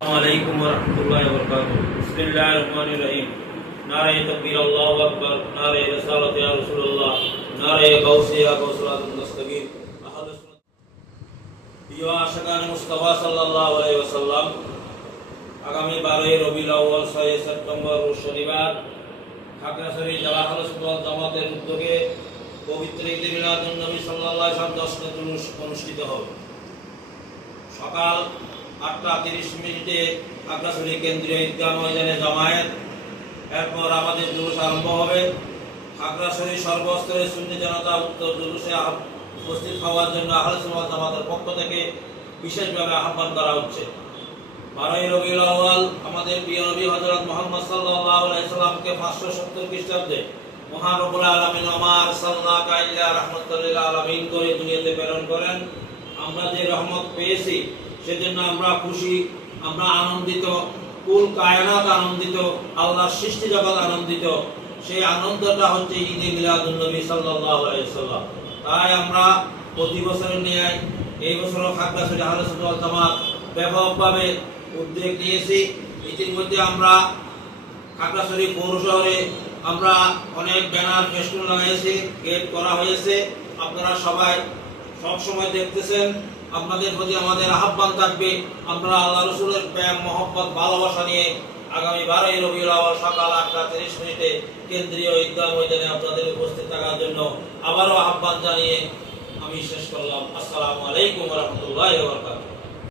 আসসালামু আলাইকুম ওয়া রাহমাতুল্লাহি ওয়া বারাকাতুহু। বিসমিল্লাহির রহমানির রহিম। নারায়ে তাকবীর, আল্লাহু আকবার। নারায়ে রিসালাত ইয়া রাসূলুল্লাহ। নারায়ে গাউসি ইয়া গাউসুল আযম মুস্তাগীর। আহলে সুন্নাত ইয়া আশিকানে মুস্তাফা সাল্লাল্লাহু আলাইহি ওয়াসাল্লাম। আগামী 12 রবিউল আউয়াল 6 সেপ্টেম্বর রোজ শনিবার খাগড়াছড়ি জেলা আহলে সুন্নাত জামাতের উদ্যোগে পবিত্র ঈদে মিলাদুন নবী সাল্লাল্লাহু আলাইহি ওয়াসাল্লাম 10 জুলুস অনুষ্ঠিত হবে। সকাল 8:30 খাগড়াছড়ি কেন্দ্রীয় ঈদগাহ ময়দানে জামায়াত, এরপর আমাদের জুলুস আরম্ভ হবে। খাগড়াছড়ি সর্বস্তরের সুন্নি জনতা উক্ত জুলুসে উপস্থিত হওয়ার জন্য আহলে সুন্নাত জামাতের পক্ষ থেকে বিশেষভাবে আহ্বান করা হচ্ছে। 12 রবিউল আউয়াল আমাদের প্রিয় নবী হযরত মুহাম্মদ সাল্লাল্লাহু আলাইহি সাল্লামকে 570 খ্রিস্টাব্দে মহান রব্বুল আলামিন ওমার সাল্লাল্লাহু ইল্লা রাহমাতুল লিল আলামিন করে দুনিয়াতে প্রেরণ করেন। আমরা যে রহমত পেয়েছি সেজন্য আমরা খুশি, আমরা আনন্দিত, কুল কায়নাত আনন্দিত, আল্লাহর সৃষ্টি জগৎ আনন্দিত। সেই আনন্দটা হচ্ছে ঈদে মিলাদুন নবী সাল্লাল্লাহু আলাইহি সাল্লাম। তাই আমরা প্রতি বছরের ন্যায় এই বছরও খাগড়াছড়ি আহলে সুন্নাত ওয়াল জামাত ব্যাপকভাবে উদ্যোগ নিয়েছি। ইতিমধ্যে আমরা খাগড়াছড়ি পৌর শহরে আমরা অনেক ব্যানার ফেস্টুন লাগাইছি, গেট করা হয়েছে। আপনারা সবাই সব সময় দেখতেছেন। আপনাদের প্রতি আমাদের আহ্বান থাকবে, আমরা আল্লাহ রাসূলের প্রেম মহব্বত ভালোবাসা নিয়ে আগামী 12 রবিউল আউয়াল সকাল 8:30 কেন্দ্রীয় ঈদগাহ ময়দানে আপনাদের উপস্থিত থাকার জন্য আবারও আহ্বান জানিয়ে আমি শেষ করলাম। আসসালামু আলাইকুম ওয়া রাহমাতুল্লাহি ওয়া বারাকাতুহু।